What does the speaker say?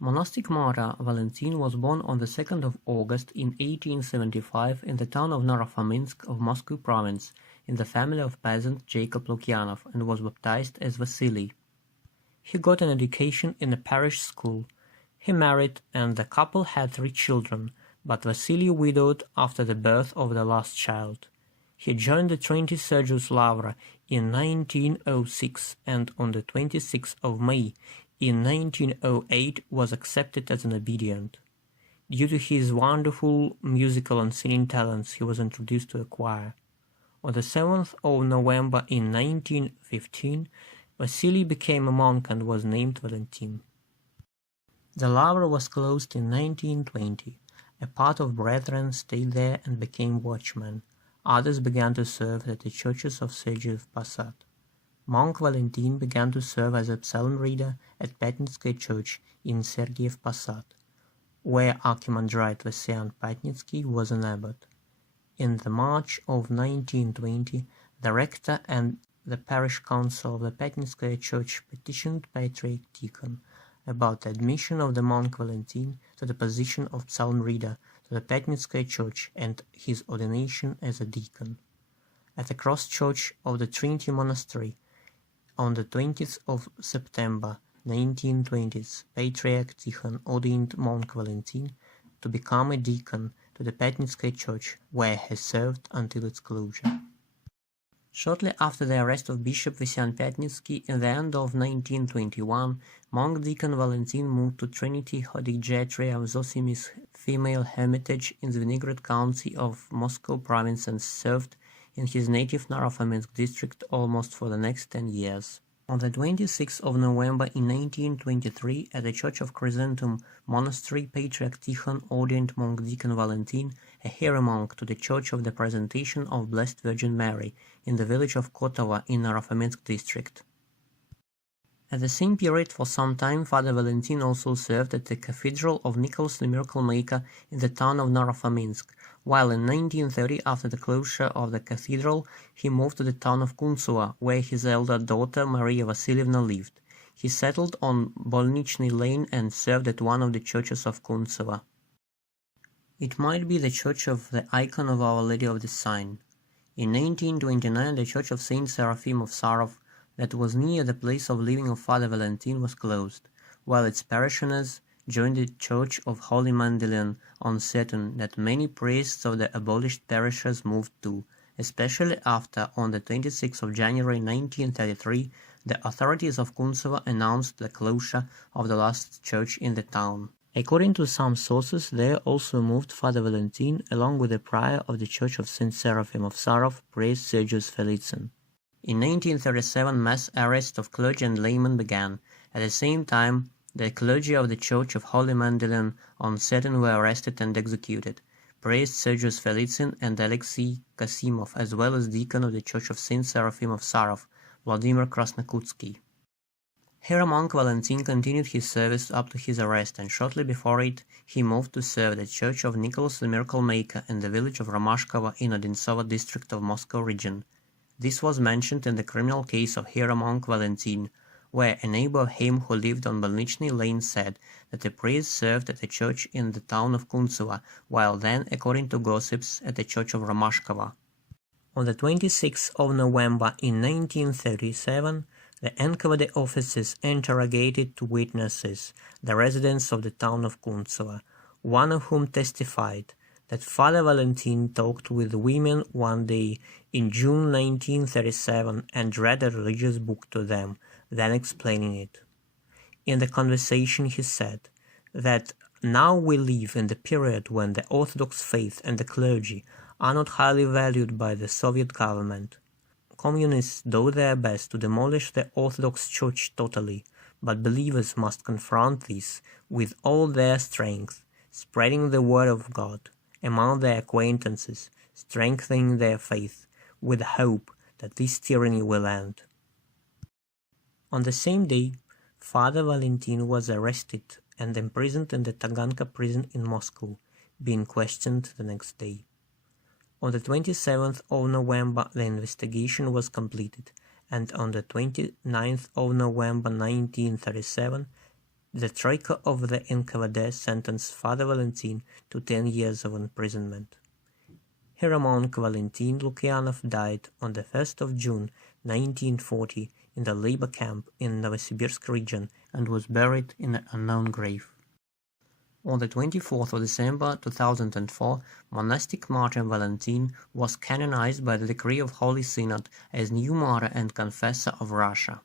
Monastic martyr Valentin was born on the 2nd of August in 1875 in the town of Narofomynsk of Moscow province, in the family of peasant Jacob Lukyanov, and was baptized as Vasily. He got an education in a parish school. He married, and the couple had 3 children, but Vasily widowed after the birth of the last child. He joined the Trinity Sergius Lavra in 1906, and on the 26th of May in 1908 was accepted as an obedient. Due to his wonderful musical and singing talents, he was introduced to a choir. On the 7th of November in 1915, Vasily became a monk and was named Valentin. The Lavra was closed in 1920. A part of brethren stayed there and became watchmen. Others began to serve at the churches of Sergiev Posad. Monk Valentin began to serve as a psalm reader at Patnitskaya church in Sergiev Posad, where Archimandrite Vassian Patnitsky was an abbot. In the March of 1920, the rector and the parish council of the Patnitskaya church petitioned Patriarch Tikhon about the admission of the monk Valentin to the position of psalm reader to the Patnitskaya church and his ordination as a deacon. At the cross church of the Trinity Monastery, on the 20th of September 1920, Patriarch Tikhon ordained monk Valentin to become a deacon to the Patnitskaya church, where he served until its closure. Shortly after the arrest of Bishop Vassian Patnitsky in the end of 1921, monk deacon Valentin moved to Trinity Hodigjetria of Zosimi's female hermitage in the Vinograd County of Moscow province and served in his native Narofomynsk district almost for the next 10 years. On the 26th of November in 1923, at the Church of Chrysanthemum Monastery, Patriarch Tikhon ordained monk deacon Valentin, a hieromonk, to the Church of the Presentation of Blessed Virgin Mary in the village of Kotova in Narofomynsk district. At the same period, for some time, Father Valentin also served at the Cathedral of Nicholas the Miracle Maker in the town of Narofomynsk, while in 1930, after the closure of the cathedral, he moved to the town of Kuntsova, where his elder daughter Maria Vasilievna lived. He settled on Bolnichny Lane and served at one of the churches of Kuntsova. It might be the church of the icon of Our Lady of the Sign. In 1929, the church of Saint Seraphim of Sarov, that was near the place of living of Father Valentin, was closed, while its parishioners joined the Church of Holy Mandelian on Saturn that many priests of the abolished parishes moved to, especially after, on the 26th of January 1933, the authorities of Kuntsova announced the closure of the last church in the town. According to some sources, there also moved Father Valentin along with the prior of the Church of Saint Seraphim of Sarov, priest Sergius Felitsyn. In 1937, mass arrests of clergy and laymen began. At the same time, the clergy of the Church of Holy Mandelian on Saturn were arrested and executed. Priest Sergius Felitsyn and Alexei Kasimov, as well as deacon of the Church of Saint Seraphim of Sarov, Vladimir Krasnokutsky. Hieromonk Valentin continued his service up to his arrest, and shortly before it, he moved to serve the Church of Nicholas the Miracle Maker in the village of Romashkovo in Odintsova district of Moscow region. This was mentioned in the criminal case of Hieromonk Valentin, where a neighbor of him who lived on Bolnichny Lane said that the priest served at a church in the town of Kuntsova, while then, according to gossips, at the church of Romashkovo. On the 26th of November in 1937, the NKVD officers interrogated 2 witnesses, the residents of the town of Kuntsova, one of whom testified that Father Valentin talked with women one day in June 1937 and read a religious book to them, then explaining it. In the conversation he said that now we live in the period when the Orthodox Faith and the clergy are not highly valued by the Soviet government. Communists do their best to demolish the Orthodox Church totally, but believers must confront this with all their strength, spreading the word of God among their acquaintances, strengthening their faith, with hope that this tyranny will end. On the same day, Father Valentin was arrested and imprisoned in the Taganka prison in Moscow, being questioned the next day. On the 27th of November, the investigation was completed, and on the 29th of November 1937, The Troika of the NKVD sentenced Father Valentin to 10 years of imprisonment. Hieromonk Valentin Lukyanov died on the 1st of June 1940 in the labor camp in Novosibirsk region and was buried in an unknown grave. On the 24th of December 2004, monastic martyr Valentin was canonized by the decree of Holy Synod as new martyr and confessor of Russia.